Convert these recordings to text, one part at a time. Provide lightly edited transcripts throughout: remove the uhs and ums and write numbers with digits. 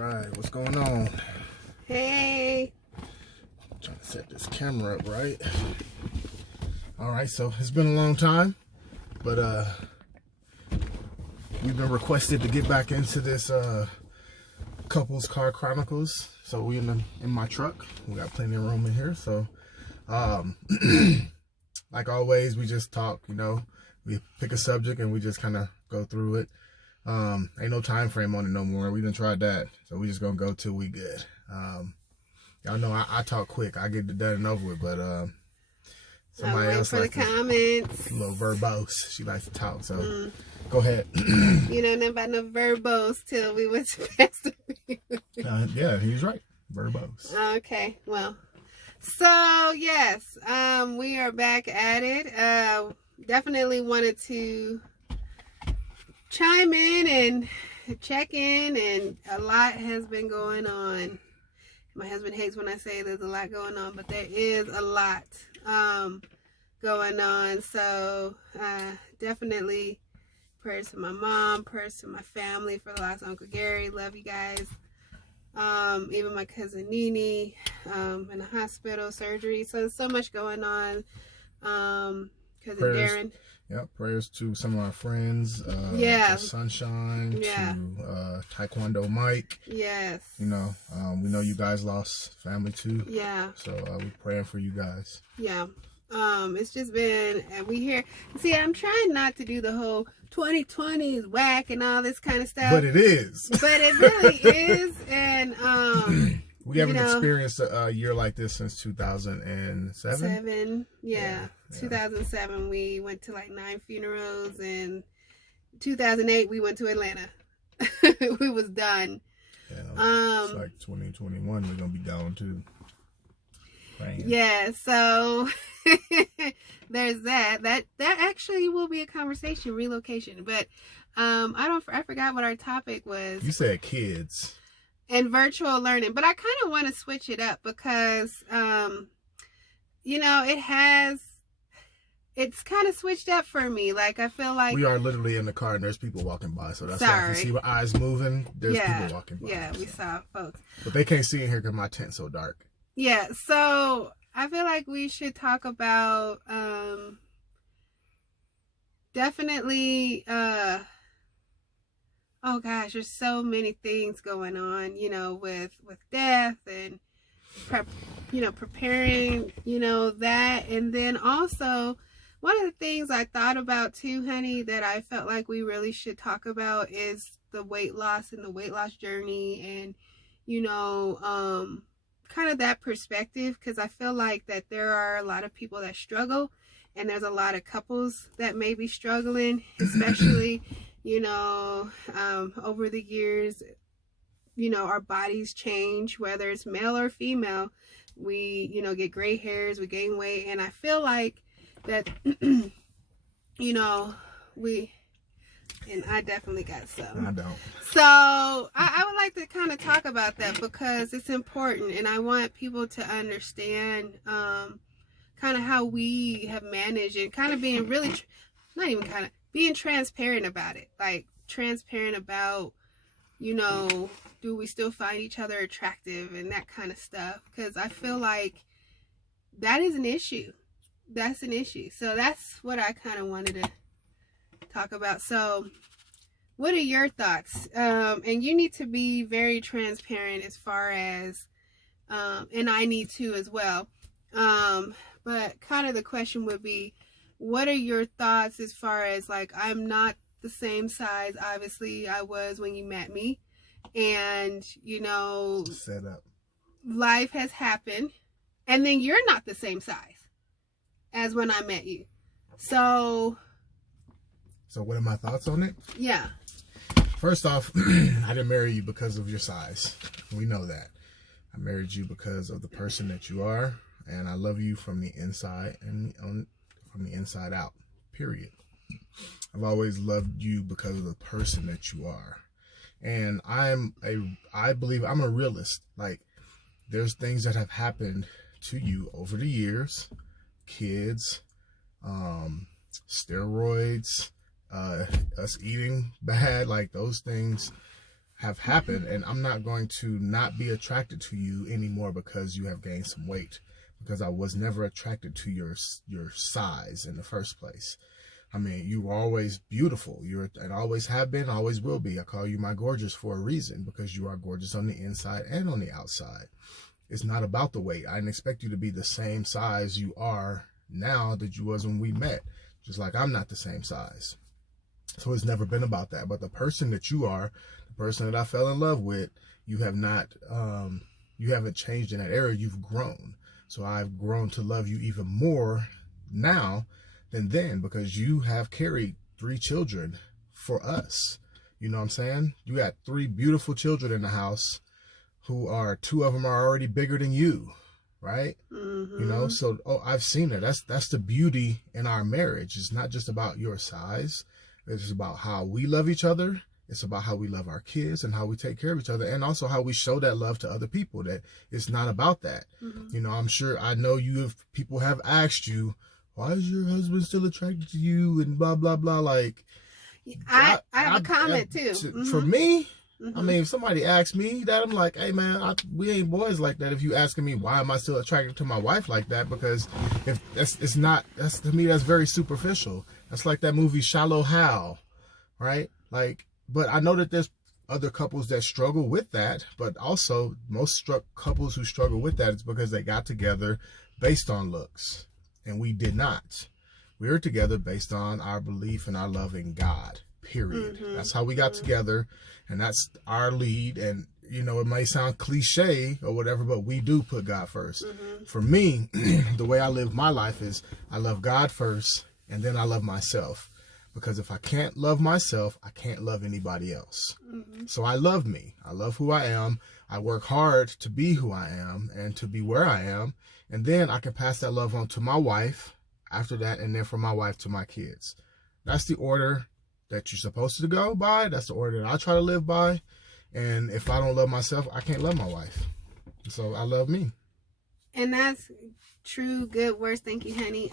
Right, what's going on? Hey. Trying to set this camera up right. All right, so it's been a long time, but we've been requested to get back into this couples Car Chronicles. So we in my truck. We got plenty of room in here. So like always, we just talk. You know, we pick a subject and we just kind of go through it. Ain't no time frame on it no more. We done tried that, so we just gonna go till we good. Y'all know I talk quick. I get it done and over with, but somebody else for the comments. A little verbose. She likes to talk, so go ahead. You know nothing about no verbose till we went to Pastor. Yeah, he's right. Verbose. Okay, well, so yes, we are back at it. Definitely wanted to chime in and check in, and a lot has been going on. My husband hates when I say there's a lot going on, but there is a lot going on. So definitely prayers to my mom, prayers to my family for the loss of Uncle Gary. Love you guys. Even my cousin Nene in the hospital, surgery. So there's so much going on. Cousin Darren. Yep, prayers to some of our friends. Yeah. To Sunshine. Yeah. To Taekwondo Mike. Yes. You know, we know you guys lost family too. Yeah. So we're praying for you guys. Yeah. It's just been, and we hear, see, I'm trying not to do the whole 2020 is whack and all this kind of stuff. But it is. But it really is. And, we haven't experienced a year like this since 2007. Yeah. 2007, we went to like 9 funerals, and 2008 we went to Atlanta. We was done. Yeah, it's like 2021 we're gonna be gone too. Praying. Yeah, so there's that. That actually will be a conversation, relocation. But I forgot what our topic was. You said kids and virtual learning, but I kind of want to switch it up because you know, it's kind of switched up for me. Like, I feel like we are literally in the car and there's people walking by, so that's why if you see my eyes moving, there's people walking by. Yeah, we saw folks, but they can't see in here because my tent's so dark. Yeah, so I feel like we should talk about definitely oh gosh, there's so many things going on, you know, with death and preparing, you know, that. And then also one of the things I thought about too, honey, that I felt like we really should talk about is the weight loss and the weight loss journey, and you know, kind of that perspective, because I feel like that there are a lot of people that struggle, and there's a lot of couples that may be struggling, especially, you know, over the years, you know, our bodies change, whether it's male or female. We, you know, get gray hairs, we gain weight, and I feel like that, you know, and I definitely got some. I don't. So I would like to kind of talk about that because it's important, and I want people to understand kind of how we have managed, and kind of being really, being transparent about it. Like, transparent about, you know, do we still find each other attractive and that kind of stuff? Because I feel like that is an issue. That's an issue. So that's what I kind of wanted to talk about. So what are your thoughts? And you need to be very transparent as far as, and I need to as well. But kind of the question would be, what are your thoughts as far as, like, I'm not the same size, obviously, I was when you met me. And, you know, set up. Life has happened. And then you're not the same size as when I met you. So what are my thoughts on it? Yeah. First off, I didn't marry you because of your size. We know that. I married you because of the person that you are, and I love you from the inside and from the inside out. Period. I've always loved you because of the person that you are. And I believe I'm a realist. Like, there's things that have happened to you over the years, kids, steroids, us eating bad, like those things have happened, and I'm not going to not be attracted to you anymore because you have gained some weight, because I was never attracted to your size in the first place. I mean, you were always beautiful. And always have been, always will be. I call you my gorgeous for a reason, because you are gorgeous on the inside and on the outside. It's not about the weight. I didn't expect you to be the same size you are now that you was when we met, just like I'm not the same size. So it's never been about that. But the person that you are, the person that I fell in love with, you have not, you haven't changed in that area. You've grown. So I've grown to love you even more now than then, because you have carried 3 children for us. You know what I'm saying? You got 3 beautiful children in the house, who are 2 of them are already bigger than you, right? You know, so I've seen it. That's the beauty in our marriage. It's not just about your size. It's about how we love each other. It's about how we love our kids and how we take care of each other, and also how we show that love to other people. That it's not about that. You know, I know people have asked you, why is your husband still attracted to you, and blah blah blah. Like, I have a comment too. For me, I mean, if somebody asks me that, I'm like, hey man, we ain't boys like that. If you asking me why am I still attracted to my wife like that, because if it's not, that's, to me, that's very superficial. That's like that movie Shallow Hal, right? Like, but I know that there's other couples that struggle with that, but also most couples who struggle with that is because they got together based on looks, and we did not. We were together based on our belief and our love in God. Period. That's how we got together, and that's our lead. And you know, it may sound cliche or whatever, but we do put God first. For me, the way I live my life is I love God first, and then I love myself. Because if I can't love myself, I can't love anybody else. So I love me. I love who I am. I work hard to be who I am and to be where I am. And then I can pass that love on to my wife after that, and then from my wife to my kids. That's the order that you're supposed to go by. That's the order that I try to live by. And if I don't love myself, I can't love my wife. So I love me. And that's true, good words. Thank you, honey.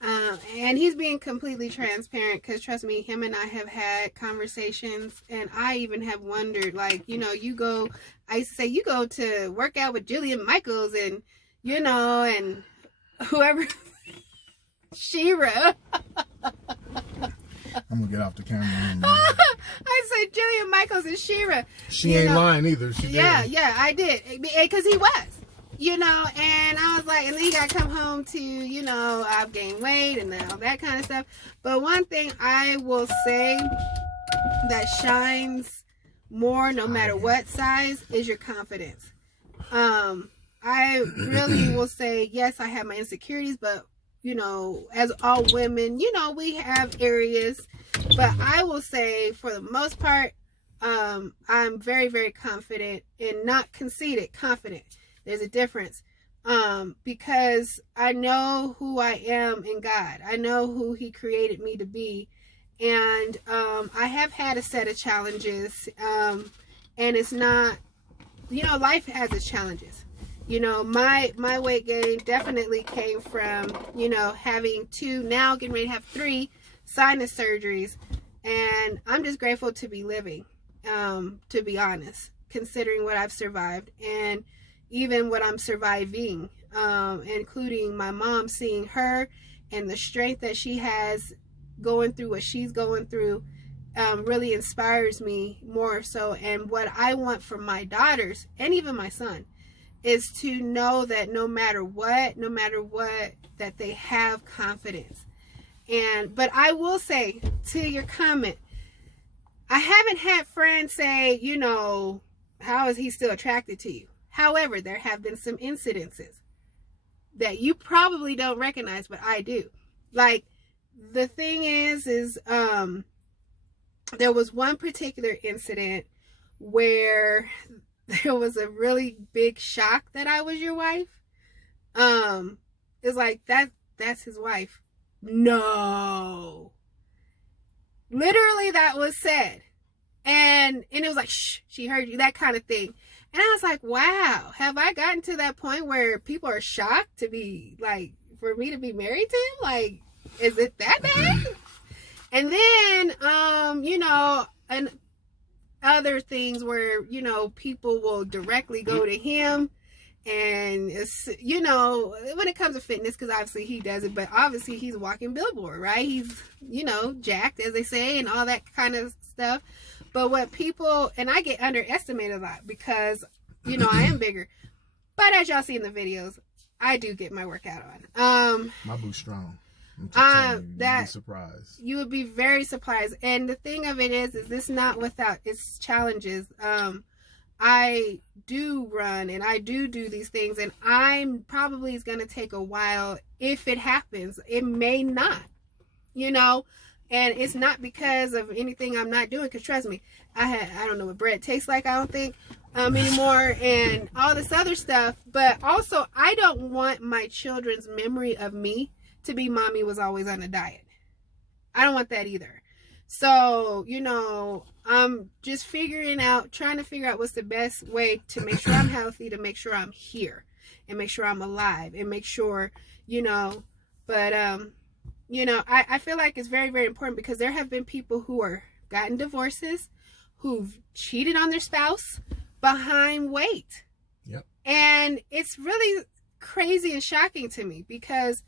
And he's being completely transparent, because trust me, him and I have had conversations, and I even have wondered, like, you know, I used to say, you go to work out with Jillian Michaels and, you know, and whoever, Shira. I'm gonna get off the camera. I said Jillian Michaels and Shira. She ain't lying either. She did. I did, because he was. You know, and I was like, and then you got to come home to, you know, I've gained weight and all that kind of stuff. But one thing I will say that shines more no matter what size is your confidence. I really will say, yes, I have my insecurities, but, you know, as all women, you know, we have areas. But I will say, for the most part, I'm very, very confident, and not conceited, confident. There's a difference, because I know who I am in God. I know who He created me to be, and I have had a set of challenges, and it's not, you know, life has its challenges. You know, my weight gain definitely came from, you know, having 2, now getting ready to have 3 sinus surgeries, and I'm just grateful to be living, to be honest, considering what I've survived, and even what I'm surviving, including my mom, seeing her and the strength that she has going through what she's going through, really inspires me more so. And what I want for my daughters, and even my son, is to know that no matter what, that they have confidence. But I will say, to your comment, I haven't had friends say, you know, how is he still attracted to you? However, there have been some incidences that you probably don't recognize, but I do. Like, the thing is there was one particular incident where there was a really big shock that I was your wife. It's like, that's his wife. No. Literally, that was said. And it was like, shh, she heard you, that kind of thing. And I was like, wow, have I gotten to that point where people are shocked to be, like, for me to be married to him? Like, is it that bad? And then, you know, and other things where, you know, people will directly go to him. And it's, you know, when it comes to fitness, because obviously he does it, but obviously he's a walking billboard, right? He's, you know, jacked, as they say, and all that kind of stuff. But what people, and I get underestimated a lot because, you know, I am bigger. But as y'all see in the videos, I do get my workout on. My boo's strong. You'd be surprised. You would be very surprised. And the thing of it is this not without its challenges. I do run and I do these things, and I'm probably is going to take a while if it happens. It may not, you know, and it's not because of anything I'm not doing, because trust me, I don't know what bread tastes like, I don't think, anymore, and all this other stuff. But also, I don't want my children's memory of me to be mommy was always on a diet. I don't want that either. So, you know, I'm just trying to figure out what's the best way to make sure I'm healthy, to make sure I'm here, and make sure I'm alive, and make sure, you know, but, you know, I feel like it's very, very important, because there have been people who are gotten divorces, who've cheated on their spouse behind weight. Yep. And it's really crazy and shocking to me, because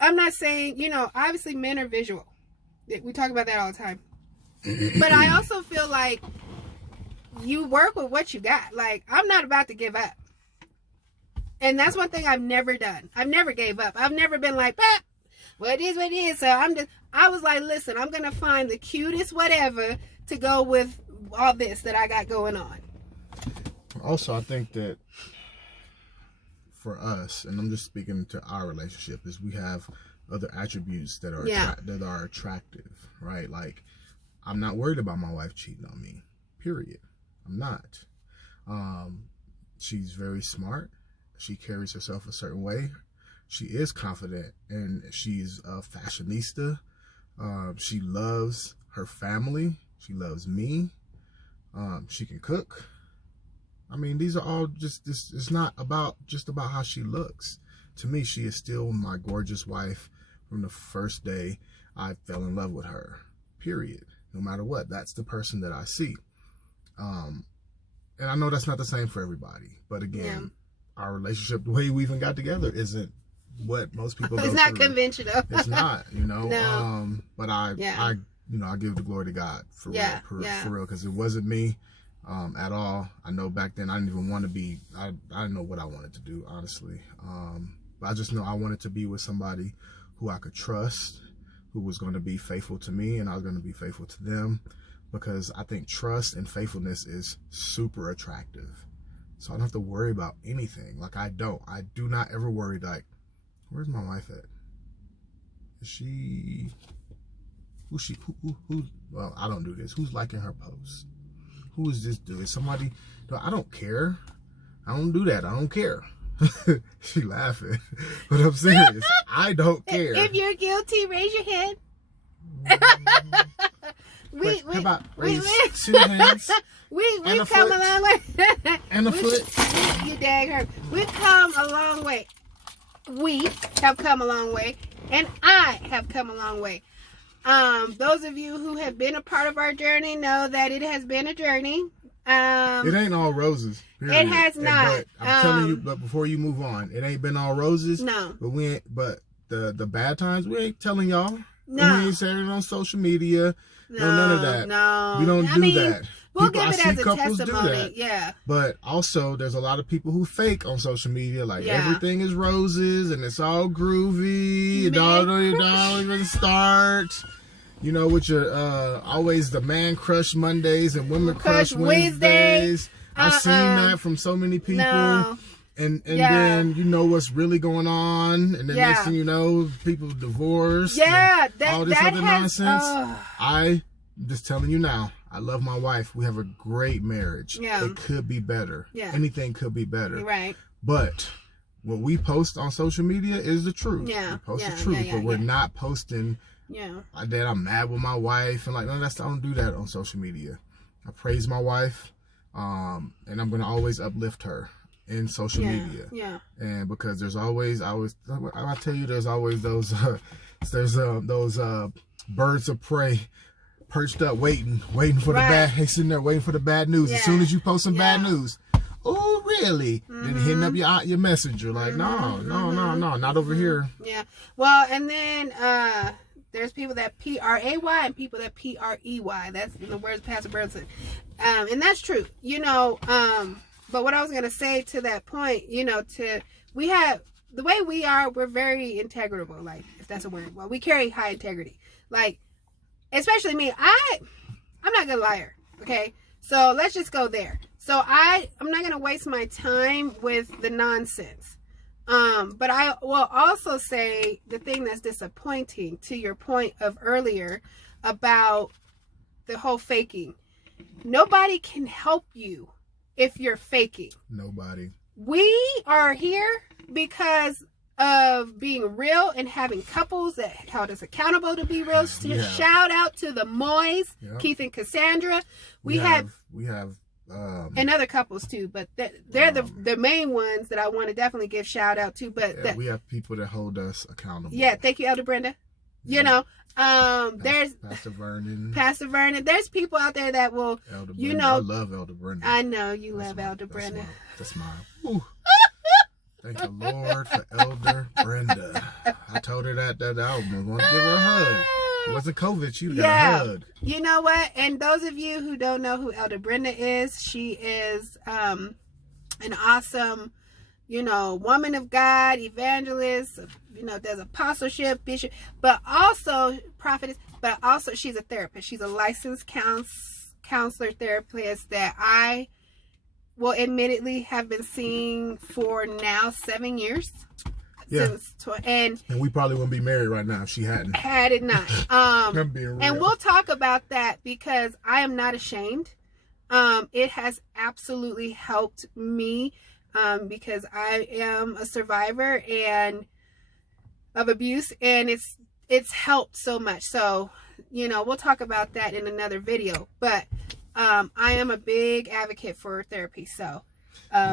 I'm not saying, you know, obviously men are visual. We talk about that all the time. But I also feel like you work with what you got. Like, I'm not about to give up. And that's one thing I've never done. I've never gave up. I've never been like, well, it is what it is. So I was like, listen, I'm going to find the cutest whatever to go with all this that I got going on. Also, I think that for us, and I'm just speaking to our relationship, is we have other attributes that are that are attractive, right? Like, I'm not worried about my wife cheating on me, period. I'm not. She's very smart. She carries herself a certain way. She is confident, and she's a fashionista. She loves her family. She loves me. She can cook. I mean, these are all just this. It's not about just about how she looks. To me, she is still my gorgeous wife from the first day I fell in love with her, period. No matter what, that's the person that I see. And I know that's not the same for everybody, but again, our relationship, the way we even got together, isn't what most people go through. It's not conventional. It's not, you know. No. But I you know, I give the glory to God for real, because it wasn't me at all. I know back then I didn't even want to be. I didn't know what I wanted to do, honestly. But I just know I wanted to be with somebody who I could trust, who was going to be faithful to me, and I was going to be faithful to them, because I think trust and faithfulness is super attractive. So I don't have to worry about anything. Like, I do not ever worry, like, where's my wife at? Is she, who, well, I don't do this. Who's liking her posts? Who is this dude? Is somebody, I don't care. I don't do that. I don't care. She laughing, but I'm serious. I don't care. If you're guilty, raise your hand. How about raise 2 hands? We come a long way. And a foot. You dag her. We've come a long way. We have come a long way, and I have come a long way. Those of you who have been a part of our journey know that it has been a journey. It ain't all roses. Period. It has not. But I'm telling you, but before you move on, it ain't been all roses. No. But we ain't. But the bad times, we ain't telling y'all. No. We ain't saying it on social media. No, none of that. No. We don't do that. We'll give it as a testimony. Yeah. But also, there's a lot of people who fake on social media, like everything is roses and it's all groovy. It don't even start. You know, with your always the man crush Mondays and women crush Wednesdays. I've seen that from so many people. No. And then you know what's really going on, and then next thing you know, people divorce. Yeah, all this other nonsense. I'm just telling you now, I love my wife. We have a great marriage. Yeah. It could be better. Yeah. Anything could be better. Right. But what we post on social media is the truth. Yeah. We post the truth, but we're not posting that I'm mad with my wife and like, no, I don't do that on social media. I praise my wife, and I'm gonna always uplift her in social media. Yeah. And because there's always, I tell you, there's always those birds of prey perched up, waiting for the bad. They sitting there waiting for the bad news. As soon as you post some bad news, oh really? Then hitting up your messenger like, no, not over here. Yeah. Well, and then there's people that P-R-A-Y and people that P-R-E-Y. That's in the words Pastor Burleson. And that's true. But what I was gonna say to that point, we have the way we are. We're very integrable, like if that's a word. Well, we carry high integrity, like. Especially me, I'm not a good liar, okay? So let's just go there. So I'm not going to waste my time with the nonsense. But I will also say the thing that's disappointing to your point of earlier about the whole faking. Nobody can help you if you're faking. Nobody. We are here because of being real and having couples that held us accountable to be real. Shout out to the Moys, Keith and Cassandra. We have and other couples too, but they're the main ones that I want to definitely give shout out to. But we have people that hold us accountable. Yeah, thank you, Elder Brenda. There's Pastor Vernon. There's people out there that will, Elder Brenda. I love Elder Brenda. I know you love Elder Brenda. That's mine. Thank the Lord for Elder Brenda. I told her that I was going to give her a hug. It wasn't COVID. She got a hug. You know what? And those of you who don't know who Elder Brenda is, she is an awesome, woman of God, evangelist, does apostleship, bishop, but also prophetess, but also she's a therapist. She's a licensed counselor therapist that I will admittedly have been seeing for now 7 years. Yeah. And we probably wouldn't be married right now if she hadn't. Had it not. And we'll talk about that because I am not ashamed. It has absolutely helped me because I am a survivor of abuse, and it's helped so much. So, we'll talk about that in another video. But I am a big advocate for therapy. So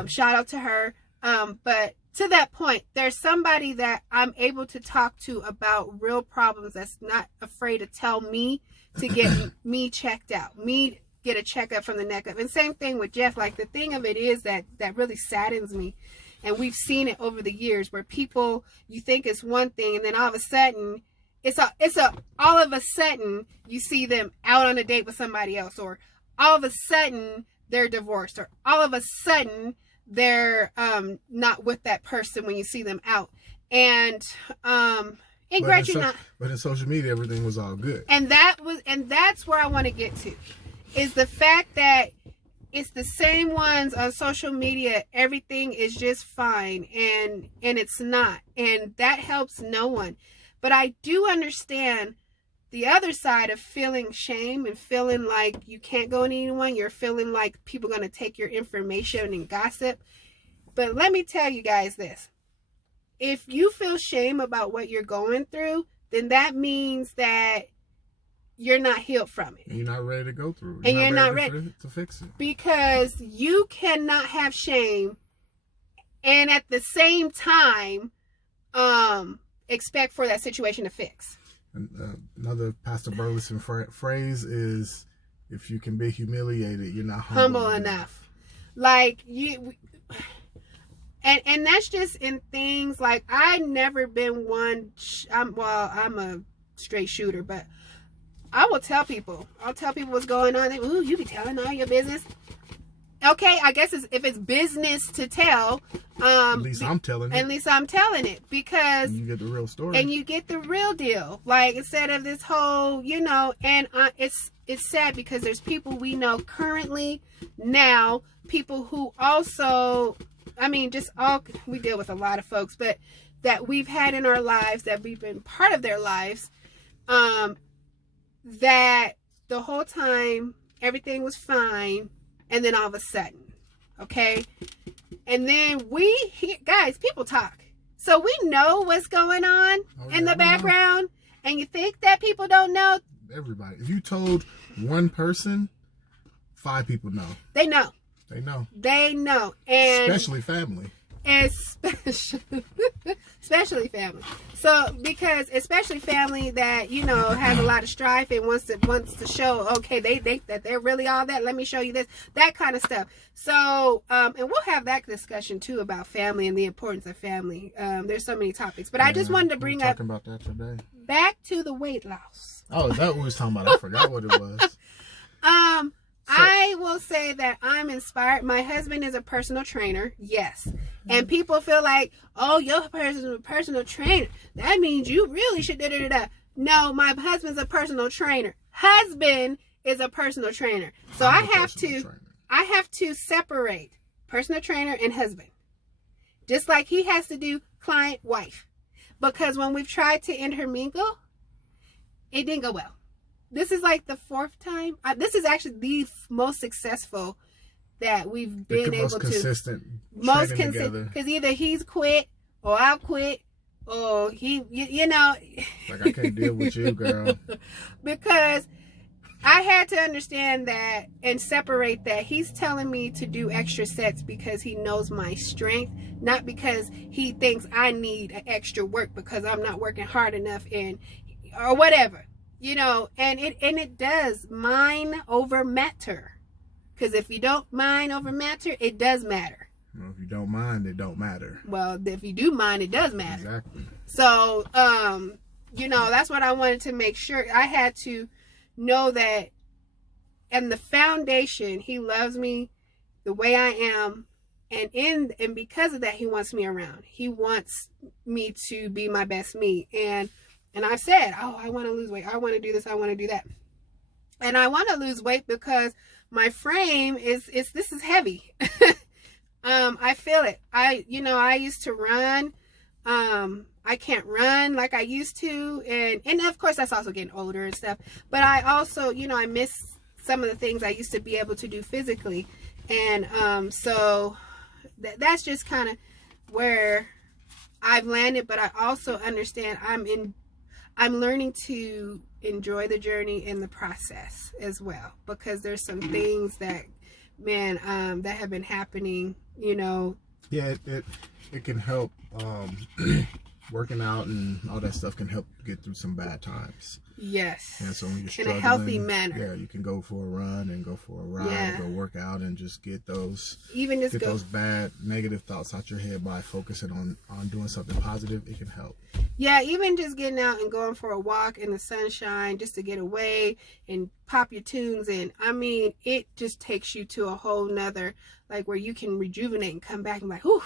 shout out to her. But to that point, there's somebody that I'm able to talk to about real problems that's not afraid to tell me to get me checked out, me get a checkup from the neck up. And same thing with Jeff. Like, the thing of it is that really saddens me. And we've seen it over the years where people, you think it's one thing, and then all of a sudden, all of a sudden you see them out on a date with somebody else, or all of a sudden they're divorced, or all of a sudden they're not with that person when you see them out. And but in social media everything was all good. And that's where I want to get to, is the fact that it's the same ones on social media, everything is just fine, and it's not, and that helps no one. But I do understand the other side of feeling shame and feeling like you can't go to anyone. You're feeling like people are going to take your information and gossip. But let me tell you guys this. If you feel shame about what you're going through, then that means that you're not healed from it. You're not ready to go through it. And you're not ready to fix it. Because you cannot have shame and at the same time expect for that situation to fix. Another Pastor Burleson phrase is, if you can be humiliated, you're not humble enough. Like, and that's just in things like, I've never been one, I'm a straight shooter, but I'll tell people what's going on. Ooh, you be telling all your business. Okay, I guess if it's business to tell, at least I'm telling it. At least I'm telling it, because you get the real story, and you get the real deal. Like, instead of this whole, and it's sad because there's people we know currently now, people who also, we deal with a lot of folks, but that we've had in our lives, that we've been part of their lives, that the whole time everything was fine. And then all of a sudden, okay? And then guys, people talk. So we know what's going on in the background. And you think that people don't know? Everybody. If you told one person, 5 people know. They know. They know. They know. And especially family. especially family. So because especially family that, you know, has a lot of strife and wants to show, okay, they that they're really all that, let me show you this, that kind of stuff. So and we'll have that discussion too about family and the importance of family. There's so many topics, but I just wanted to bring up talking about that today. Back to the weight loss. Oh, is that what we was talking about? I forgot what it was. I will say that I'm inspired. My husband is a personal trainer, yes. And people feel like, oh, you're a personal trainer. That means you really should da-da-da-da. No, my husband's a personal trainer. Husband is a personal trainer. So I have to separate personal trainer and husband. Just like he has to do client wife. Because when we've tried to intermingle, it didn't go well. This is like the 4th time. This is actually the most successful that we've been able to. Most consistent. Because either he's quit or I'll quit or he, you know. Like, I can't deal with you, girl. Because I had to understand that and separate that. He's telling me to do extra sets because he knows my strength, not because he thinks I need extra work because I'm not working hard enough or whatever. You know, and it does mind over matter. Because if you don't mind over matter, it does matter. Well, if you don't mind, it don't matter. Well, if you do mind, it does matter. Exactly. So, you know, that's what I wanted to make sure. I had to know that, and the foundation, he loves me the way I am. And because of that, he wants me around. He wants me to be my best me. And I've said, oh, I want to lose weight. I want to do this. I want to do that. And I want to lose weight because my frame this is heavy. I feel it. I used to run. I can't run like I used to. And of course, that's also getting older and stuff. But I also, you know, I miss some of the things I used to be able to do physically. And so that's just kind of where I've landed. But I also understand I'm learning to enjoy the journey and the process as well, because there's some things that, man, that have been happening, you know. Yeah, it can help. Working out and all that stuff can help get through some bad times. Yes. And so when you're struggling, in a healthy manner. Yeah, you can go for a run and go for a ride, go work out, and just get those those bad negative thoughts out your head by focusing on doing something positive. It can help. Yeah, even just getting out and going for a walk in the sunshine just to get away and pop your tunes in. I mean, it just takes you to a whole nother, like, where you can rejuvenate and come back and like, whew,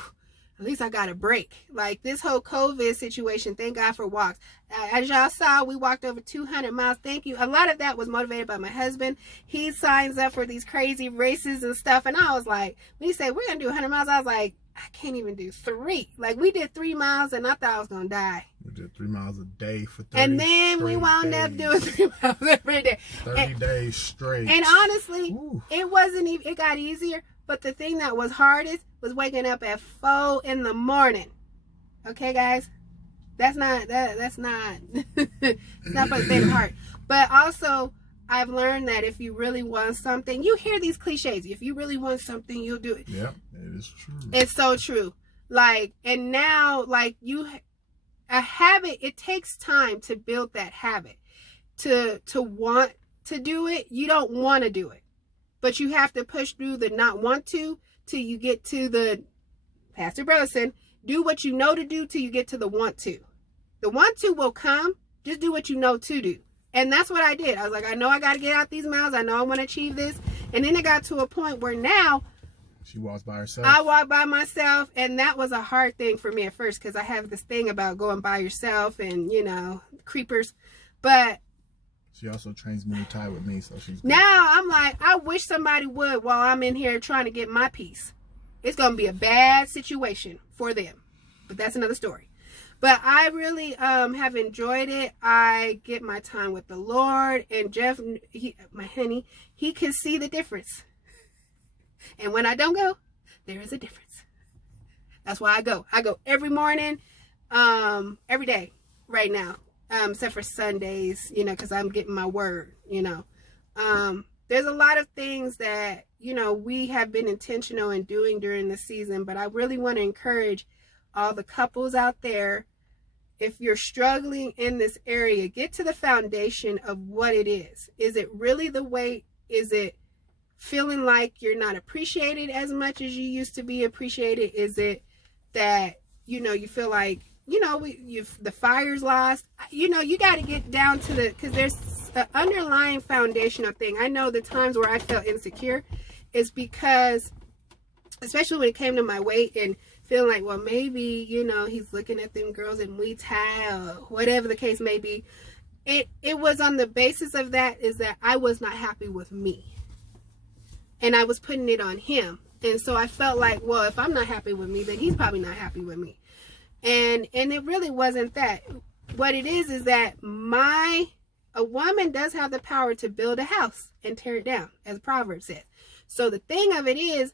at least I got a break. Like this whole COVID situation, thank God for walks. As y'all saw, we walked over 200 miles. Thank you. A lot of that was motivated by my husband. He signs up for these crazy races and stuff. And I was like, when he said, we're going to do 100 miles, I was like, I can't even do 3. Like, we did 3 miles and I thought I was going to die. We did 3 miles a day for 30 And then we wound up doing 3 miles every day. 30 days straight. And honestly, it wasn't even, it got easier. But the thing that was hardest was waking up at 4 in the morning. Okay, guys? That's not it's not for the faint of heart. But also, I've learned that if you really want something, you hear these cliches. If you really want something, you'll do it. Yeah, it is true. It's so true. Like, and now, like, a habit, it takes time to build that habit. To want to do it, you don't want to do it. But you have to push through the not want to till you get to the, Pastor Burleson, do what you know to do till you get to the want to. The want to will come. Just do what you know to do. And that's what I did. I was like, I know I got to get out these miles. I know I want to achieve this. And then it got to a point where now she walks by herself. I walk by myself. And that was a hard thing for me at first, because I have this thing about going by yourself and, you know, creepers. But she also trains Muay Thai with me, so she's good. Now I'm like, I wish somebody would while I'm in here trying to get my piece. It's going to be a bad situation for them. But that's another story. But I really have enjoyed it. I get my time with the Lord. And Jeff, my honey, he can see the difference. And when I don't go, there is a difference. That's why I go. I go every morning, every day right now. Except for Sundays, you know, because I'm getting my word, you know. There's a lot of things that, we have been intentional in doing during the season. But I really want to encourage all the couples out there, if you're struggling in this area, get to the foundation of what it is. Is it really the weight? Is it feeling like you're not appreciated as much as you used to be appreciated? Is it that, you feel like, the fire's lost? You got to get down to because there's an underlying foundational thing. I know the times where I felt insecure is because, especially when it came to my weight and feeling like, well, maybe, he's looking at them girls in Muay Thai or whatever the case may be. It was on the basis of that is that I was not happy with me. And I was putting it on him. And so I felt like, well, if I'm not happy with me, then he's probably not happy with me. And it really wasn't that. What it is that a woman does have the power to build a house and tear it down, as Proverbs says. So the thing of it is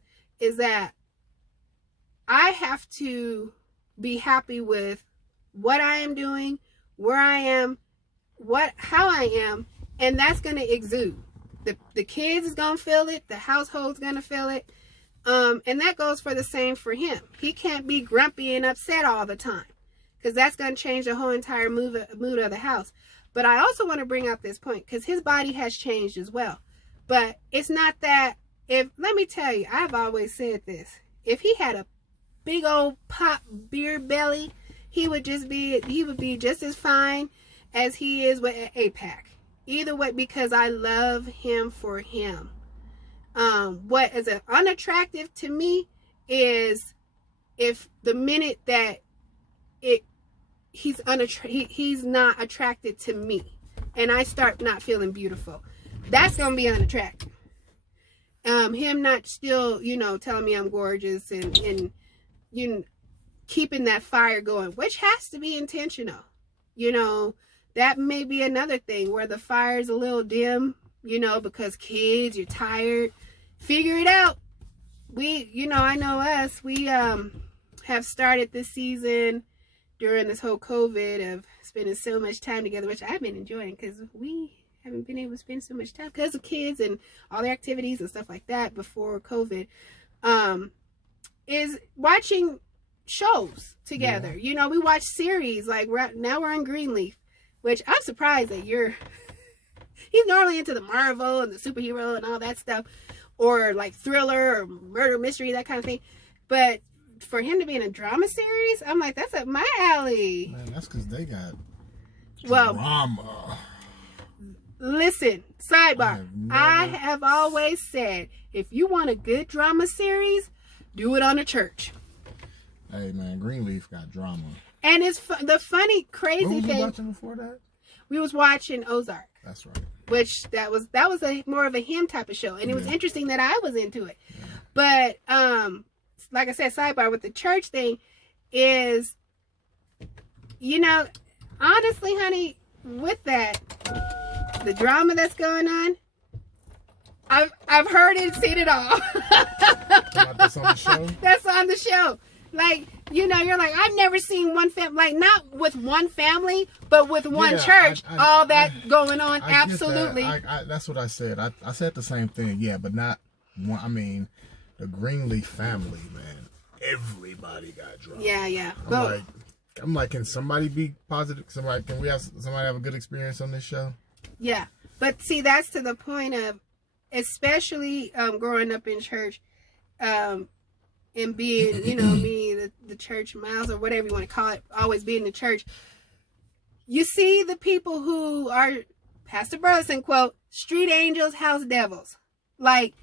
that I have to be happy with what I am doing, where I am, how I am, and that's going to exude. The kids is going to feel it. The household's going to feel it. And that goes for the same for him. He can't be grumpy and upset all the time, because that's going to change the whole entire mood of the house. But I also want to bring out this point, because his body has changed as well. But it's not that, let me tell you, I've always said this. If he had a big old pop beer belly, he would be just as fine as he is with an 8-pack. Either way, because I love him for him. What is unattractive to me is if the minute that he's not attracted to me and I start not feeling beautiful, that's gonna be unattractive. Him not still, telling me I'm gorgeous and keeping that fire going, which has to be intentional. That may be another thing where the fire's a little dim, because kids, you're tired. Figure it out. I know us, we have started this season during this whole COVID of spending so much time together, which I've been enjoying, because we haven't been able to spend so much time because of kids and all their activities and stuff like that before COVID, is watching shows together. Yeah. We watch series, like now we're on Greenleaf, which I'm surprised that he's normally into the Marvel and the superhero and all that stuff, or like thriller or murder mystery, that kind of thing. But for him to be in a drama series, I'm like, that's up my alley. Man, that's because they got drama. Listen, sidebar. I have always said, if you want a good drama series, do it on a church. Hey man, Greenleaf got drama. And it's the funny, crazy thing. What was you watching before that? We was watching Ozark. That's right. Which that was more of a him type of show, and it was interesting that I was into it. Yeah. But like I said, sidebar with the church thing is, honestly, honey, with that, the drama that's going on, I've heard it, seen it all. That's on the show? That's on the show. Like, you're like, I've never seen one family, like not with one family, but with one church, all that going on. Absolutely. That's what I said. I said the same thing. Yeah, but not one. I mean, the Greenleaf family, man. Everybody got drama. Yeah. I'm like, can somebody be positive? Can we have somebody have a good experience on this show? Yeah. But see, that's to the point of, especially growing up in church, and being, being the church mouse or whatever you want to call it, always being the church. You see the people who are, Pastor Burleson quote, street angels, house devils. Like,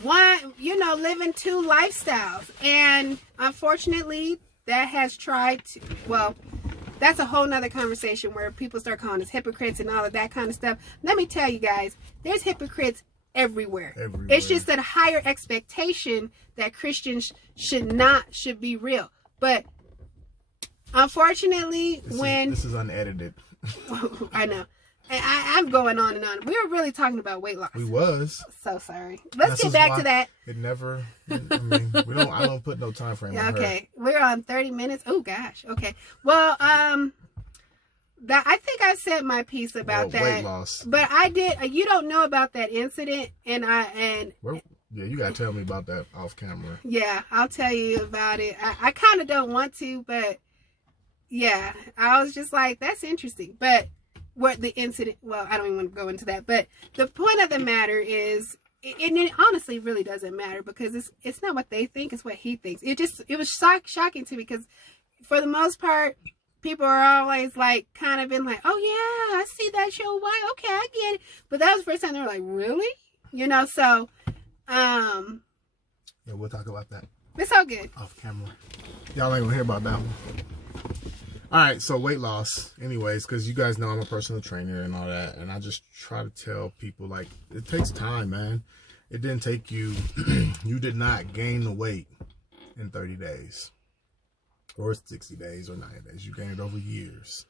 one, living two lifestyles. And unfortunately, that has tried to, that's a whole nother conversation where people start calling us hypocrites and all of that kind of stuff. Let me tell you guys, there's hypocrites everywhere. It's just that higher expectation that Christians should be real. But unfortunately, this is unedited. I know. I'm going on and on. We were really talking about weight loss. We was. So sorry. Let's get back to that. It never. I mean, I don't put no time frame on okay. Her. We're on 30 minutes. Oh gosh. Okay. Well, I think I said my piece about that. Weight loss. But I did. You don't know about that incident, and Yeah, you gotta tell me about that off camera. Yeah, I'll tell you about it. I kind of don't want to, but yeah, I was just like, that's interesting. But what the incident, well, I don't even want to go into that. But the point of the matter is, and it honestly really doesn't matter, because it's not what they think, it's what he thinks. It was shocking to me, because for the most part, people are always like kind of been like, oh yeah, I see that show. Why? Okay, I get it. But that was the first time they were like, really? You know, so yeah, we'll talk about that. It's all good. Off camera. Y'all ain't gonna hear about that one. Alright, so weight loss. Anyways, because you guys know I'm a personal trainer and all that. And I just try to tell people, like, it takes time, man. It didn't take you, you did not gain the weight in 30 days. Or 60 days or 90 days. You gained it over years.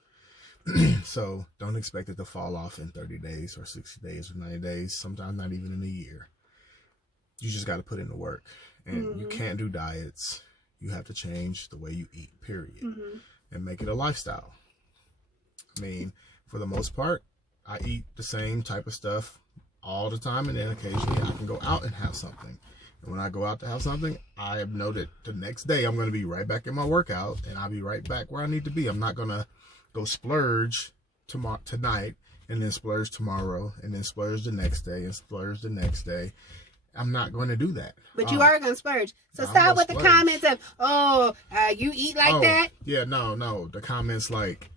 So don't expect it to fall off in 30 days or 60 days or 90 days. Sometimes not even in a year. You just got to put in the work. And you can't do diets. You have to change the way you eat, period. And make it a lifestyle. I mean, for the most part, I eat the same type of stuff all the time. And then occasionally I can go out and have something. And when I go out to have something, I have noted the next day I'm going to be right back in my workout. And I'll be right back where I need to be. I'm not going to go splurge tonight and then splurge tomorrow and then splurge the next day and splurge the next day. I'm not going to do that. But you are going to splurge. So stop with the comments of, you eat like that? Yeah, no. The comments, like,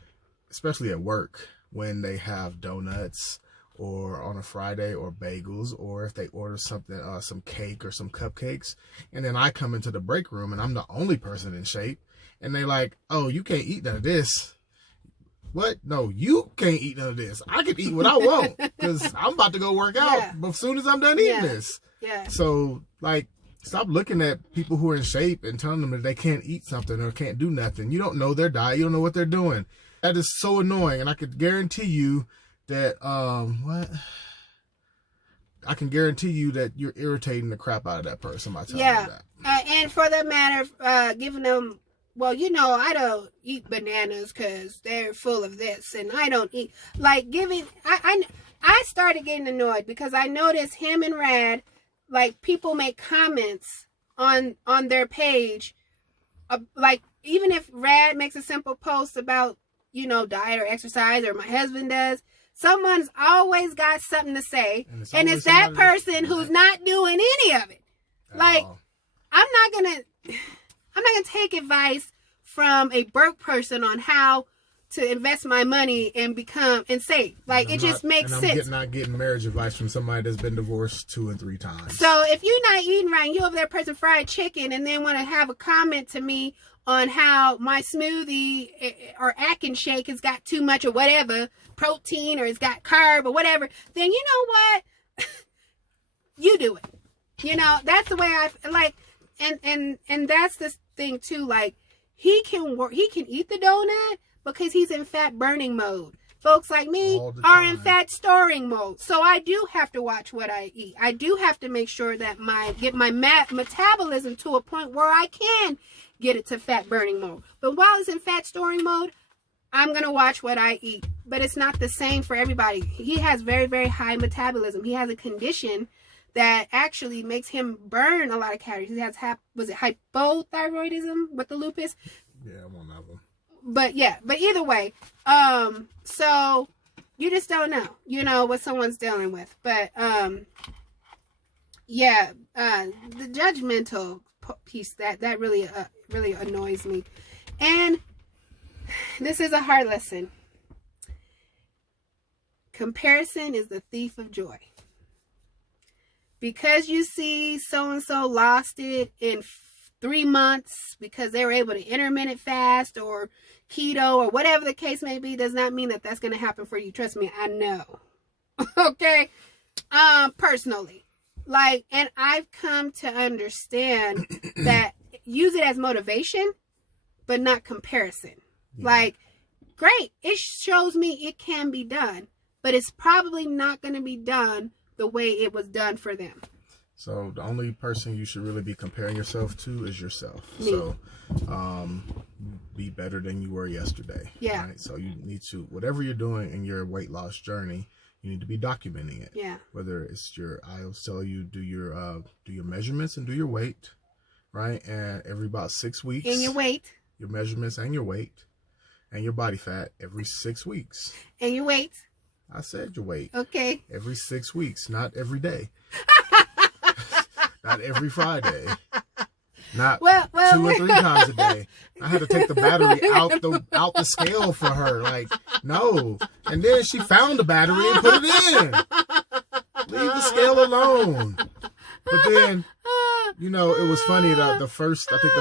especially at work, when they have donuts or on a Friday or bagels, or if they order something, some cake or some cupcakes, and then I come into the break room and I'm the only person in shape, and they like, oh, you can't eat none of this. What? No, you can't eat none of this. I can eat what I want because I'm about to go work out as soon as I'm done eating this. Yeah. So, like, stop looking at people who are in shape and telling them that they can't eat something or can't do nothing. You don't know their diet. You don't know what they're doing. That is so annoying. And I could guarantee you that, I can guarantee you that you're irritating the crap out of that person by telling them that. And for that matter, giving them, well, you know, I don't eat bananas because they're full of this, and I don't eat, like, giving, I started getting annoyed because I noticed him and Rad, like, people make comments on their page, like, even if Rad makes a simple post about, you know, diet or exercise, or my husband does, someone's always got something to say, and it's that person who's not doing any of it. Like, I'm not gonna take advice from a broke person on how to invest my money and become and save. Like, it just makes sense. I'm not getting marriage advice from somebody that's been divorced 2 and 3 times. So if you're not eating right, and you over there person fried chicken, and then want to have a comment to me on how my smoothie or Atkins shake has got too much or whatever protein, or it's got carb or whatever, then you know what? You do it. You know, that's the way I like. And that's the thing too. Like, he can eat the donut because he's in fat burning mode. Folks like me are in fat storing mode. So I do have to watch what I eat. I do have to make sure that get my metabolism to a point where I can get it to fat burning mode. But while it's in fat storing mode, I'm going to watch what I eat. But it's not the same for everybody. He has very, very high metabolism. He has a condition that actually makes him burn a lot of calories. He has, was it hypothyroidism with the lupus? Yeah, one of them. But yeah, but either way, so you just don't know, you know, what someone's dealing with. But yeah, the judgmental piece that really really annoys me. And this is a hard lesson. Comparison is the thief of joy. Because you see so-and-so lost it in 3 months because they were able to intermittent fast or keto or whatever the case may be, does not mean that that's going to happen for you. Trust me, I know. Okay? Personally. Like, and I've come to understand that use it as motivation, but not comparison. Yeah. Like, great. It shows me it can be done, but it's probably not going to be done the way it was done for them. So the only person you should really be comparing yourself to is yourself. Me. So be better than you were yesterday. Yeah. Right? So you need to, whatever you're doing in your weight loss journey, You need to be documenting it. Yeah. Whether it's I always tell you, do your measurements and do your weight, right? And every about 6 weeks. And your weight. Your measurements and your weight. And your body fat every 6 weeks. And your weight. I said your weight. Okay. Every 6 weeks, not every day. Not every Friday. Not 2 or 3 times a day. I had to take the battery out the scale for her. Like, no. And then she found the battery and put it in. Leave the scale alone. But then, you know, it was funny that the first, I think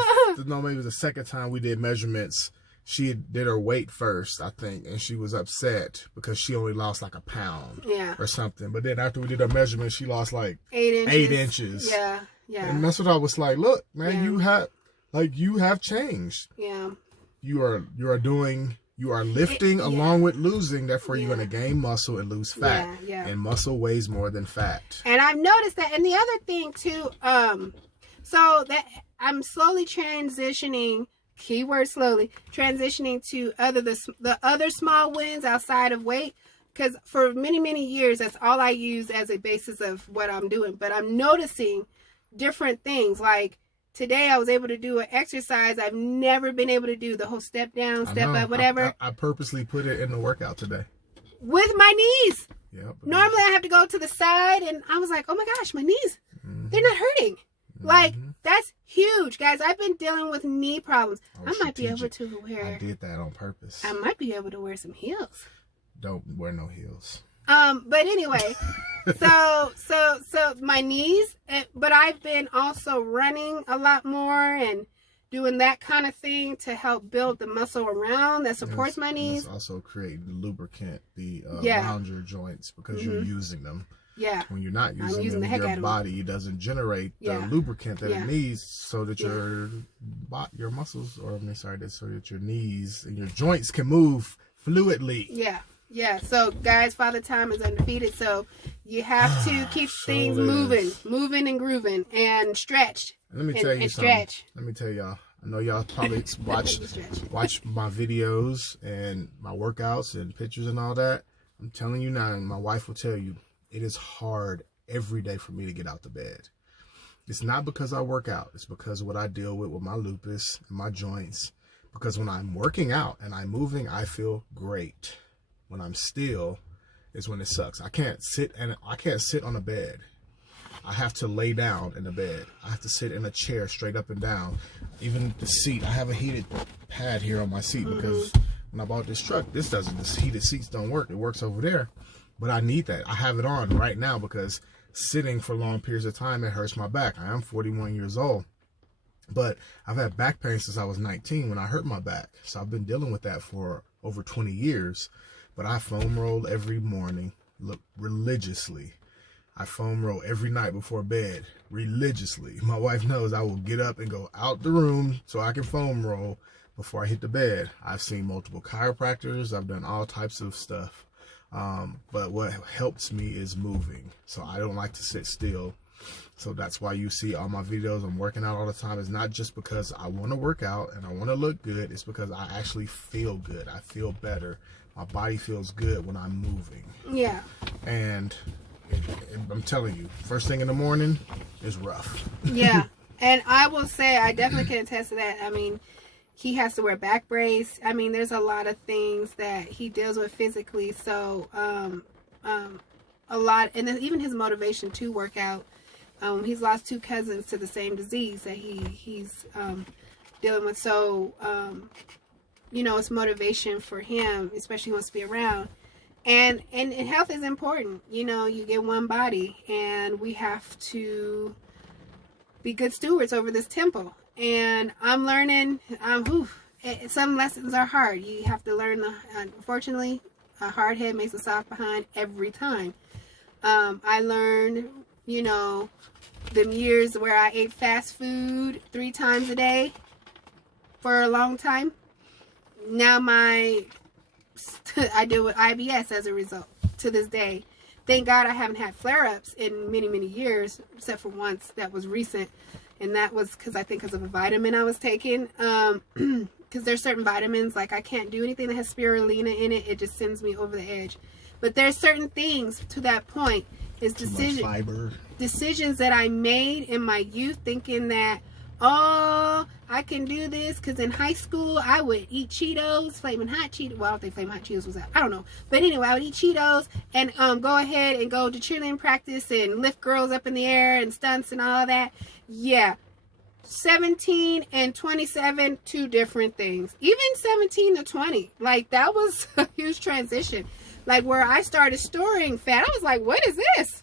maybe it was the second time we did measurements, she did her weight first, I think, and she was upset because she only lost like a pound or something. But then after we did her measurements, she lost like 8 inches. Yeah, yeah. And that's what I was like, look, man, you have changed. Yeah. You are lifting along with losing, therefore you're going to gain muscle and lose fat. Yeah. And muscle weighs more than fat. And I've noticed that. And the other thing too, so that I'm slowly transitioning, keyword slowly, transitioning to the other small wins outside of weight. Because for many, many years, that's all I use as a basis of what I'm doing. But I'm noticing different things. Like today, I was able to do an exercise I've never been able to do, the whole step down, step up, whatever. I purposely put it in the workout today. With my knees. Yeah. Normally, I have to go to the side. And I was like, oh my gosh, my knees, they're not hurting. Like, that's huge, guys. I've been dealing with knee problems. I might be able to wear. I did that on purpose. I might be able to wear some heels. Don't wear no heels. But anyway, so my knees, but I've been also running a lot more and doing that kind of thing to help build the muscle around that supports my knees. It's also creating the lubricant, around your joints because you're using them. Yeah. When you're not using them, your body doesn't generate the lubricant that it needs so that your muscles, so that your knees and your joints can move fluidly. Yeah. Yeah. So, guys, Father Time is undefeated. So you have to keep things moving and grooving and stretched. Let me tell you something. Let me tell y'all. I know y'all probably watch my videos and my workouts and pictures and all that. I'm telling you now, and my wife will tell you, it is hard every day for me to get out the bed. It's not because I work out. It's because of what I deal with my lupus and my joints. Because when I'm working out and I'm moving, I feel great. When I'm still is when it sucks. I can't sit on a bed. I have to lay down in the bed. I have to sit in a chair straight up and down. Even the seat, I have a heated pad here on my seat because when I bought this truck, this heated seats don't work. It works over there. But I need that. I have it on right now because sitting for long periods of time, it hurts my back. I am 41 years old. But I've had back pain since I was 19 when I hurt my back. So I've been dealing with that for over 20 years. But I foam roll every morning, religiously. I foam roll every night before bed, religiously. My wife knows I will get up and go out the room so I can foam roll before I hit the bed. I've seen multiple chiropractors. I've done all types of stuff. But what helps me is moving. So I don't like to sit still. So that's why you see all my videos. I'm working out all the time. It's not just because I want to work out and I want to look good. It's because I actually feel good. I feel better. My body feels good when I'm moving. Yeah. And I'm telling you, first thing in the morning is rough. Yeah. And I will say, I definitely can attest to that. I mean, he has to wear back brace. I mean, there's a lot of things that he deals with physically. So, a lot, and then even his motivation to work out. He's lost 2 cousins to the same disease that he's dealing with. So, you know, it's motivation for him, especially he wants to be around. And health is important. You know, you get one body, and we have to be good stewards over this temple. And I'm learning, some lessons are hard. You have to learn, unfortunately, a hard head makes a soft behind every time. I learned, you know, them years where I ate fast food 3 times a day for a long time. Now I deal with IBS as a result to this day. Thank God I haven't had flare-ups in many, many years, except for once that was recent. And that was because of a vitamin I was taking. because there's certain vitamins, like I can't do anything that has spirulina in it. It just sends me over the edge. But there's certain things to that point is decisions that I made in my youth, thinking that, oh, I can do this, because in high school I would eat Cheetos, Flaming Hot Cheetos. Well, I don't think Flaming Hot Cheetos was that. I don't know. But anyway, I would eat Cheetos and go ahead and go to cheerleading practice and lift girls up in the air and stunts and all that. Yeah. 17 and 27, two different things. Even 17 to 20. Like, that was a huge transition. Like, where I started storing fat, I was like, what is this?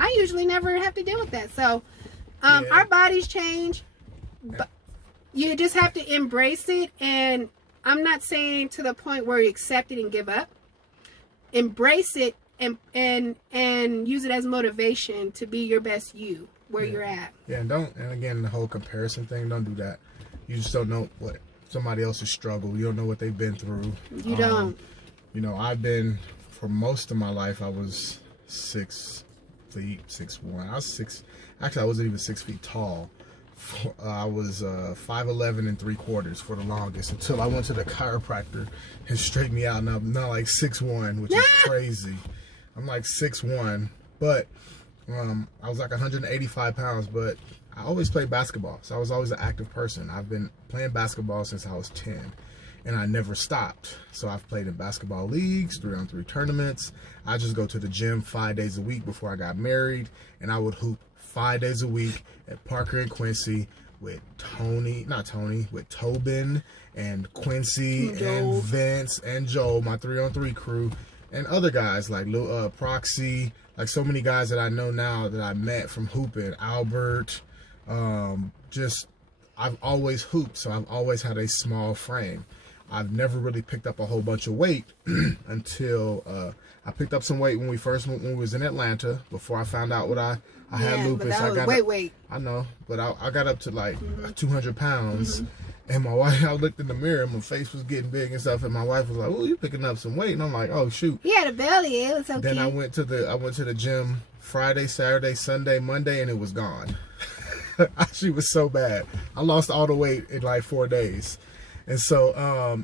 I usually never have to deal with that. So, our bodies change. But you just have to embrace it. And I'm not saying to the point where you accept it and give up. Embrace it and use it as motivation to be your best you where you're at. Yeah, and again, the whole comparison thing, don't do that. You just don't know what somebody else's struggle. You don't know what they've been through. You don't. You know, I've been, for most of my life, I was 6 feet, 6'1". I was 6, actually I wasn't even 6 feet tall. I was 5'11" and 3/4 for the longest, until I went to the chiropractor and straightened me out, and I'm now like 6'1", which is crazy. I'm like 6'1", but I was like 185 pounds, but I always played basketball, so I was always an active person. I've been playing basketball since I was 10, and I never stopped. So I've played in basketball leagues, 3-on-3 tournaments. I just go to the gym 5 days a week before I got married, and I would hoop 5 days a week at Parker and Quincy with with Tobin and Quincy and Vince and Joel, my 3-on-3 crew, and other guys like Proxy, like so many guys that I know now that I met from hooping. Albert, I've always hooped, so I've always had a small frame. I've never really picked up a whole bunch of weight until I picked up some weight when we was in Atlanta, before I found out what I had lupus. But that was weight. I know, but I got up to like 200 pounds. And my wife, I looked in the mirror, my face was getting big and stuff, and my wife was like, "Oh, you picking up some weight?" And I'm like, "Oh shoot." He had a belly. It was so Then cute. I went to the gym Friday, Saturday, Sunday, Monday, and it was gone. She was so bad. I lost all the weight in like 4 days, and so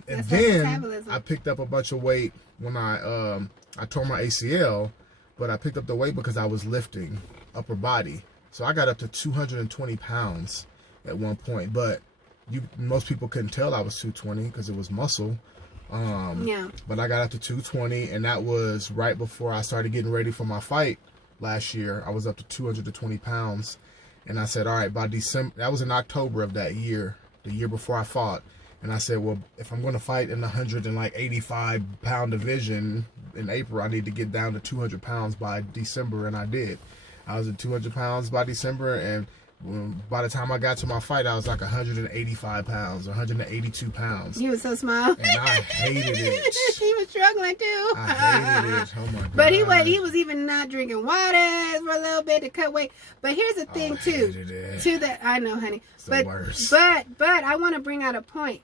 and then I picked up a bunch of weight when I tore my ACL, but I picked up the weight because I was lifting upper body, so I got up to 220 pounds at one point, but most people couldn't tell I was 220 because it was muscle. But I got up to 220, and that was right before I started getting ready for my fight last year. I was up to 220 pounds, and I said, all right, by December, that was in October of that year, the year before I fought. And I said, well, if I'm going to fight in the 185 pound division in April, I need to get down to 200 pounds by December, and I did. I was at 200 pounds by December, and by the time I got to my fight, I was like 185 pounds, 182 pounds. He was so small. And I hated it. He was struggling too. I hated it. Oh my God. But he was even not drinking water for a little bit to cut weight. But here's the thing too. I know, honey. It's the worst. But I want to bring out a point.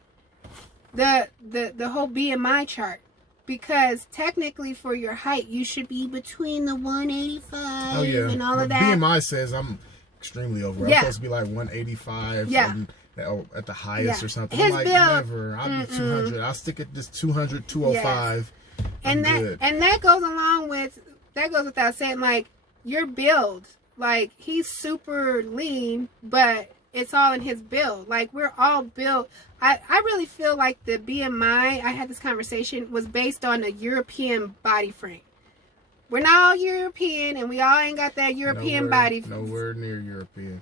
The whole BMI chart. Because technically for your height, you should be between the 185 and all of that. BMI says I'm extremely over. I'm supposed to be like 185 at the highest or something. His I'm like, never. I'll be 200. I'll stick at this 200, 205. Yes. And that goes along with, that goes without saying, like, your build. Like, he's super lean, but it's all in his build. Like, we're all built. I really feel like the BMI, I had this conversation, was based on a European body frame. We're not all European, and we all ain't got that European body frame. Nowhere near European.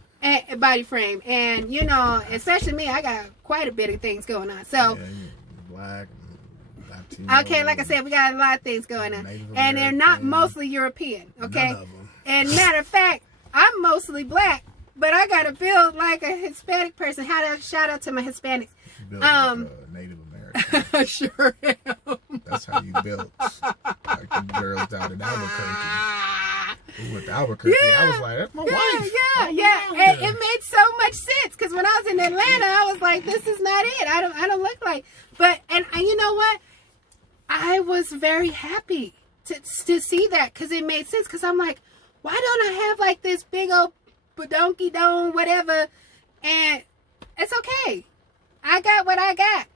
Body frame. And, you know, especially me, I got quite a bit of things going on. So, yeah, black, Latino, okay, like I said, we got a lot of things going on. And they're not mostly European, okay? None of them. And matter of fact, I'm mostly black, but I got to build like a Hispanic person. Shout out to my Hispanics. Built like a Native American. Sure am. That's how you built. Like the girls down in Albuquerque. With Albuquerque, I was like, that's my wife. Yeah. And it made so much sense because when I was in Atlanta, I was like, this is not it. I don't look like. But and you know what? I was very happy to see that because it made sense. Because I'm like, why don't I have like this big old badonky dome, whatever? And it's okay. I got what I got.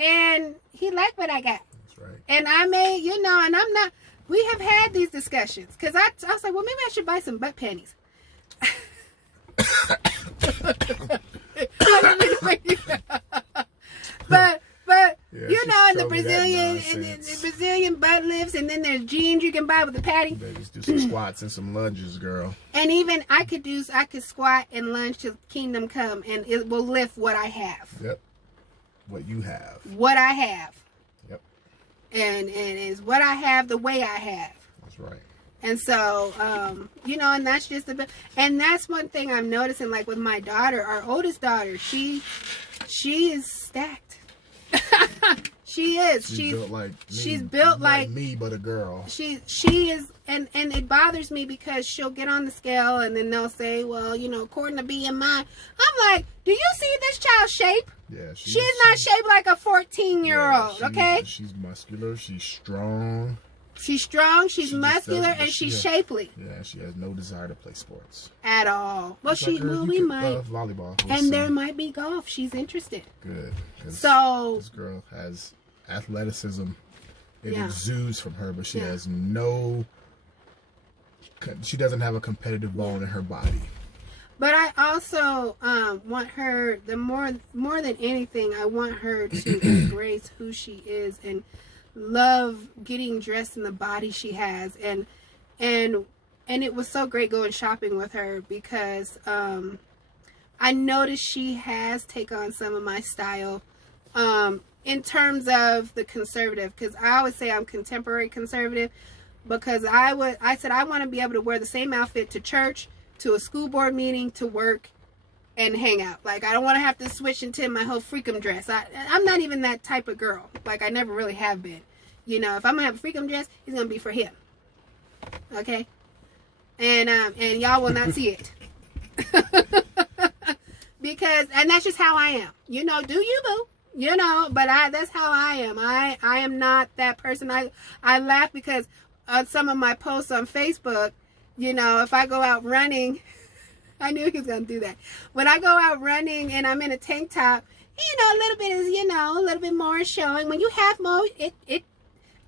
And he liked what I got. That's right. And I may, you know, and I'm not, we have had these discussions. Because I was like, well, maybe I should buy some butt panties. but yeah, you know, and the Brazilian butt lifts, and then there's jeans you can buy with the padding. Just do some squats and some lunges, girl. And even I could squat and lunge till Kingdom Come, and it will lift what I have. Yep. What you have. What I have. Yep. And is what I have the way I have. That's right. And so, you know, and that's just and that's one thing I'm noticing, like with my daughter, our oldest daughter, she is stacked. She is. She's built like me. She's built like me, but a girl. She is, and it bothers me because she'll get on the scale and then they'll say, well, you know, according to BMI, I'm like, do you see this child's shape? Yeah, she's not shaped like a 14-year-old. Okay, she's muscular. She's strong. She's strong, she's muscular, and she's shapely. Yeah, she has no desire to play sports. At all. Well, we might. Volleyball. And there might be golf. She's interested. Good. So this girl has athleticism. It exudes from her, but she has she doesn't have a competitive bone in her body. But I also want her, more than anything, I want her to embrace who she is and love getting dressed in the body she has, and it was so great going shopping with her because I noticed she has taken on some of my style in terms of the conservative, because I always say I'm contemporary conservative, because I said I want to be able to wear the same outfit to church, to a school board meeting, to work, and hang out. Like, I don't want to have to switch into my whole freakum dress. I'm not even that type of girl. Like, I never really have been. You know, if I'm going to have a freakum dress, it's going to be for him. Okay? And y'all will not see it. And that's just how I am. You know, do you, boo? You know, but that's how I am. I am not that person. I laugh because on some of my posts on Facebook, you know, if I go out running, I knew he was going to do that. When I go out running and I'm in a tank top, you know, a little bit is, you know, a little bit more showing. When you have more,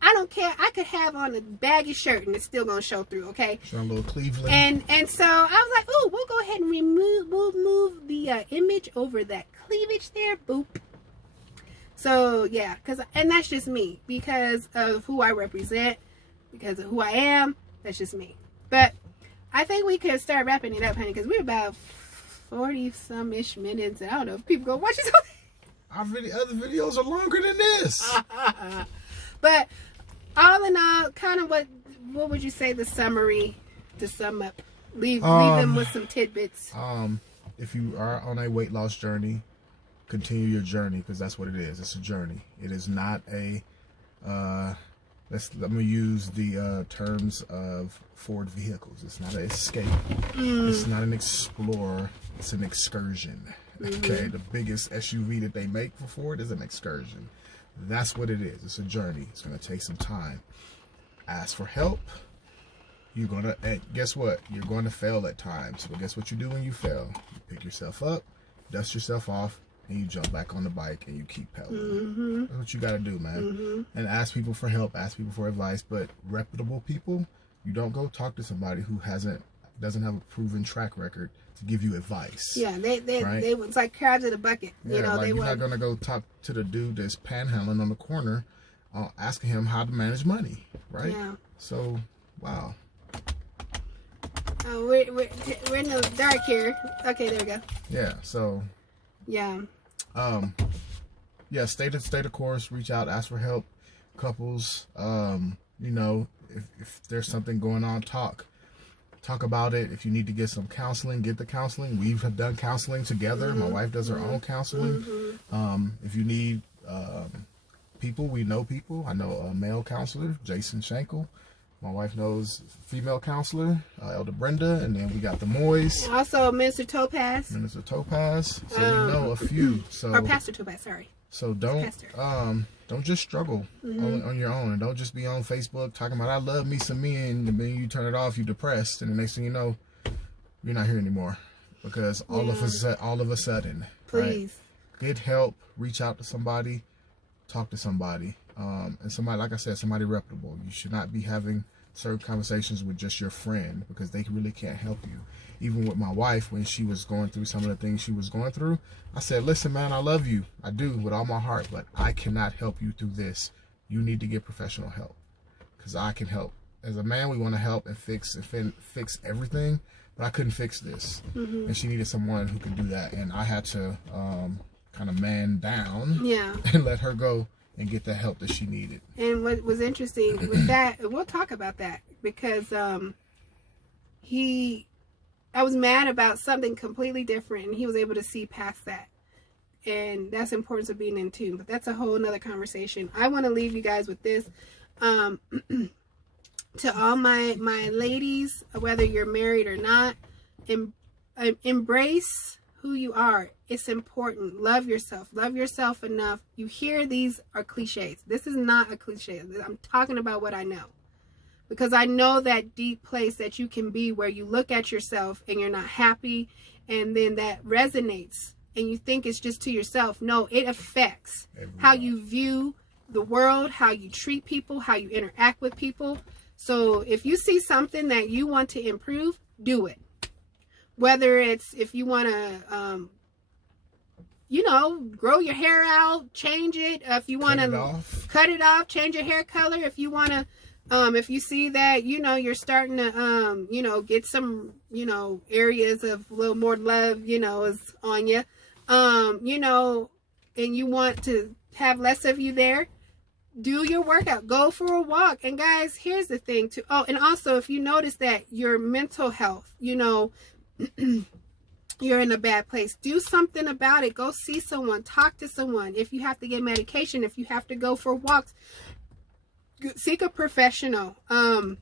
I don't care. I could have on a baggy shirt and it's still going to show through, okay? Show a little Cleveland. And so I was like, ooh, we'll go ahead and we'll move the image over that cleavage there. Boop. So, yeah, and that's just me because of who I represent, because of who I am. That's just me. But I think we could start wrapping it up, honey, because we're about 40-some-ish minutes. I don't know if people go watch this. Our other videos are longer than this. But all in all, kind of what would you say the summary to sum up? Leave them with some tidbits. If you are on a weight loss journey, continue your journey, because that's what it is. It's a journey. It is not a let me use the terms of Ford vehicles. It's not an escape. It's not an explorer. It's an excursion. Okay, the biggest SUV that they make for Ford is an excursion. That's what it is. It's a journey. It's going to take some time. Ask for help. And guess what? You're going to fail at times. But guess what you do when you fail? You pick yourself up, dust yourself off, and you jump back on the bike and you keep pedaling. That's what you got to do, man. And ask people for help. Ask people for advice. But reputable people, you don't go talk to somebody who doesn't have a proven track record to give you advice. Yeah, it's like crabs in a bucket. Yeah, you know, like you're not gonna go talk to the dude that's panhandling on the corner, asking him how to manage money, right? Yeah. So, wow. Oh, we're in the dark here. Okay, there we go. Yeah. So. Yeah. Yeah. Stay the course. Reach out. Ask for help. Couples. You know, if there's something going on, talk about it. If you need to get some counseling, get the counseling. We've done counseling together. My wife does her own counseling. If you need people, we know people. I know a male counselor, Jason Schenkel. My wife knows female counselor, Elder Brenda, and then we got the Moys. Also Minister Topaz. So we know a few. Or Pastor Topaz, sorry. So don't just struggle on your own, and don't just be on Facebook talking about I love me some men, and then you turn it off, you depressed, and the next thing you know, you're not here anymore because all of a sudden, please get help, reach out to somebody, talk to somebody, and somebody, like I said, somebody reputable. You should not be having certain conversations with just your friend, because they really can't help you. Even with my wife, when she was going through some of the things she was going through, I said, listen, man, I love you. I do, with all my heart, but I cannot help you through this. You need to get professional help, because I can help. As a man, we want to help and fix everything, but I couldn't fix this. And she needed someone who could do that, and I had to kind of man down and let her go and get the help that she needed. And what was interesting with that, we'll talk about that, because I was mad about something completely different, and he was able to see past that. And that's the importance of being in tune. But that's a whole nother conversation. I want to leave you guys with this. To all my ladies, whether you're married or not, embrace who you are. It's important. Love yourself. Love yourself enough. You hear these are cliches. This is not a cliche. I'm talking about what I know. Because I know that deep place that you can be where you look at yourself and you're not happy, and then that resonates and you think it's just to yourself. No, it affects how you view the world, how you treat people, how you interact with people. So if you see something that you want to improve, do it. Whether it's if you want to, grow your hair out, change it. If you want to cut it off, change your hair color. If you want to, if you see that, you're starting to, get some, areas of a little more love, is on you, and you want to have less of you there, do your workout, go for a walk. And guys, here's the thing too. Oh, and also if you notice that your mental health, you're in a bad place, do something about it. Go see someone, talk to someone. If you have to get medication, if you have to go for walks, seek a professional, and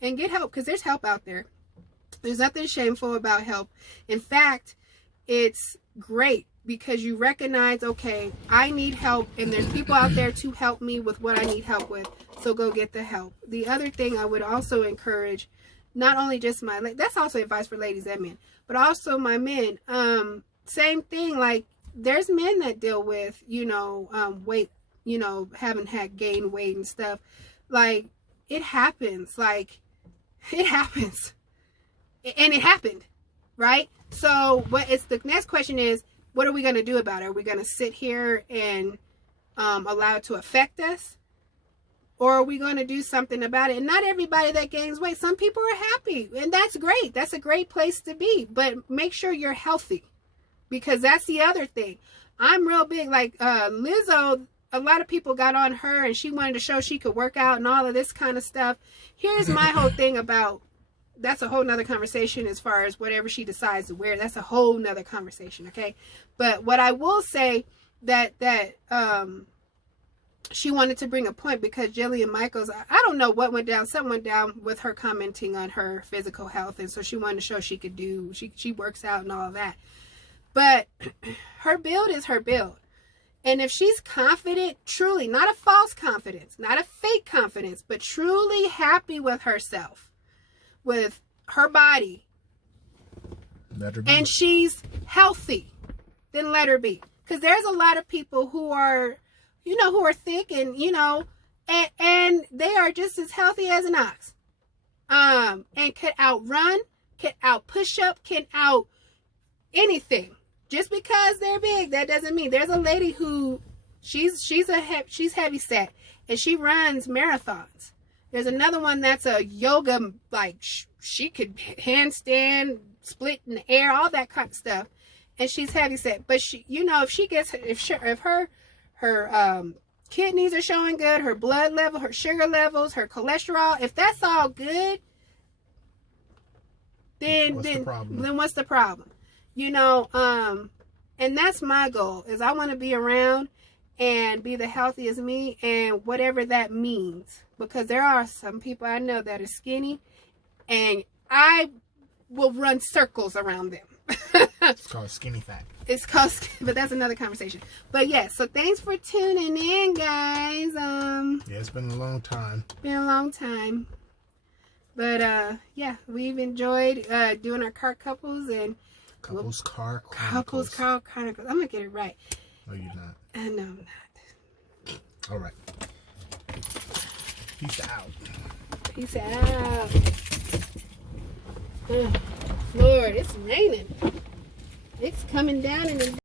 get help, because there's help out there. There's nothing shameful about help. In fact, it's great, because you recognize, okay, I need help, and there's people out there to help me with what I need help with. So go get the help. The other thing I would also encourage, not only just that's also advice for ladies and men, but also my men. Same thing. Like, there's men that deal with, weight, haven't had gained weight and stuff. Like, it happens. Like, it happens. And it happened, right? So the next question is, what are we going to do about it? Are we going to sit here and allow it to affect us? Or are we going to do something about it? And not everybody that gains weight, some people are happy, and that's great. That's a great place to be. But make sure you're healthy, because that's the other thing. I'm real big, like Lizzo, a lot of people got on her and she wanted to show she could work out and all of this kind of stuff. Here's my whole thing about, that's a whole nother conversation as far as whatever she decides to wear. That's a whole nother conversation, okay? But what I will say that she wanted to bring a point, because Jillian Michaels, I don't know what went down. Something went down with her commenting on her physical health, and so she wanted to show she could do, she works out and all of that. But her build is her build. And if she's confident, truly, not a false confidence, not a fake confidence, but truly happy with herself, with her body, let her be. And she's healthy, then let her be. Because there's a lot of people who are, who are thick and, and they are just as healthy as an ox. And could outrun, could out push up, can out anything. Just because they're big, that doesn't mean. There's a lady who she's heavy set and she runs marathons. There's another one that's a yoga, like she could handstand, split in the air, all that kind of stuff, and she's heavy set. But she, if her kidneys are showing good, her blood level, her sugar levels, her cholesterol, if that's all good, then what's the problem? And that's my goal, is I want to be around and be the healthiest me, and whatever that means, because there are some people I know that are skinny and I will run circles around them. It's called skinny fat. But that's another conversation. But yeah, so thanks for tuning in, guys. Yeah, it's been a long time. But yeah, we've enjoyed doing our car couples and Car Chronicles. Car Chronicles. I'm gonna get it right. No, you're not. No, I'm not. All right. Peace out. Peace out. Lord, it's raining. It's coming down in the